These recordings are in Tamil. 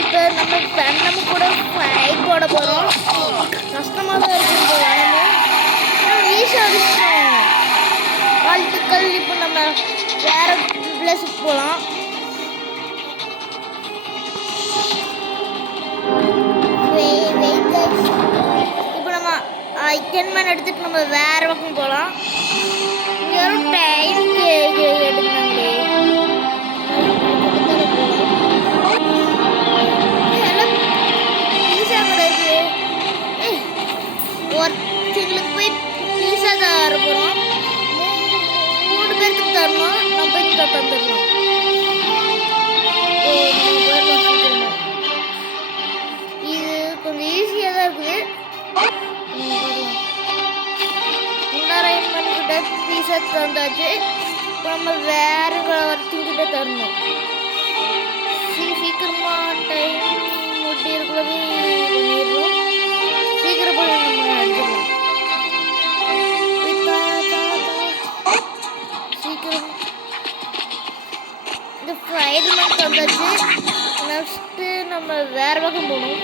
இப்போ நம்ம வெண்ணம் கூட ஃபைட் போட போகிறோம். கஷ்டமாக தான் இருக்குது இந்த வெண்ணமும். ஆனால் ஈஸியாக அடிச்சிட்டோம். வாழ்த்துக்கள். இப்போ நம்ம வேற பிளேஸுக்கு போகலாம். இப்போ நம்ம ஐக்கன்மேன் எடுத்துட்டு நம்ம வேற பக்கம் போகலாம். இங்கே யாரும் டைம் எடுத்தாங்களே. பீஸா கிடையாது. ஒருத்தங்களுக்கு போய் பீஸா தர போகிறோம். 3 பேருக்கு தரணும். நம்ம போய் தந்துடலாம். இது கொஞ்சம் ஈஸியாக தான் இருக்குது. முன்னாராயண்கிட்ட பீஸா தந்தாச்சு. இப்போ நம்ம வேற ஒருத்தங்கிட்ட தரணும். சீக்கிரமாக டைம் முடியறதுக்குள்ளவே பண்ணிடுறோம். சீக்கிரம் போய் நம்ம அடிச்சிடலாம். சீக்கிரம் இந்த ஃபைடர்மேன் தந்தாச்சு. நெக்ஸ்ட்டு நம்ம வேற பக்கம் போகணும்.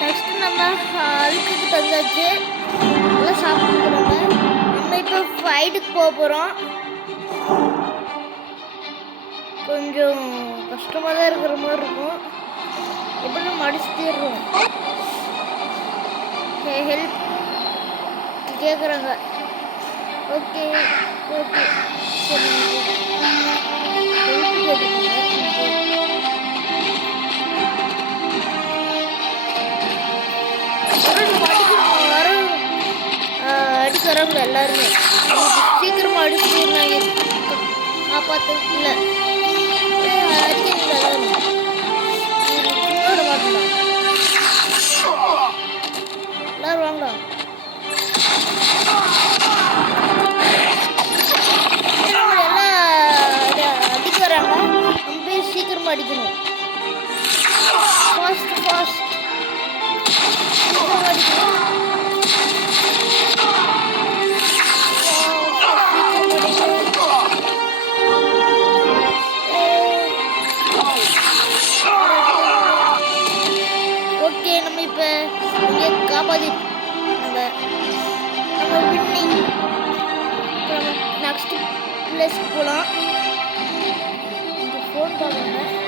நெக்ஸ்ட் நம்ம ஹல்க்குக்கு தந்தாச்சு. எல்லாம் சாப்பிட்டுக்கிறோங்க. நம்ம இப்போ ஃபைட்டுக்கு போக போகிறோம். கொஞ்சம் கஷ்டமாக தான் இருக்கிற மாதிரி இருக்கும். எப்படி நம்ம அடிச்சு தீர்றோம். ஹெல்ப் கேட்குறாங்க. ஓகே ஓகே சரி ஹெல்ப் கேட்டுக்கோங்க. அடிக்க வராங்க எல்லாருமே. சீக்கிரமா அடிச்சுருந்தாங்க. காப்பாற்ற இல்லை அடிக்கிறீங்களா எல்லாரும் விட மாட்டலாம். எல்லாரும் வாங்க. எல்லாம் அடிக்க வராங்க. நம்ம போய் சீக்கிரமா அடிக்கணும். ஃபாஸ்ட் சீக்கிரமா அடிக்கணும். ஓகே நம்ம இப்போ இங்கே காப்பாற்றி நம்ம வின்னிங். நம்ம நெக்ஸ்ட் பிளேஸ்க்கு போகலாம். இங்கே ஃபோன் பார்க்குறாங்க.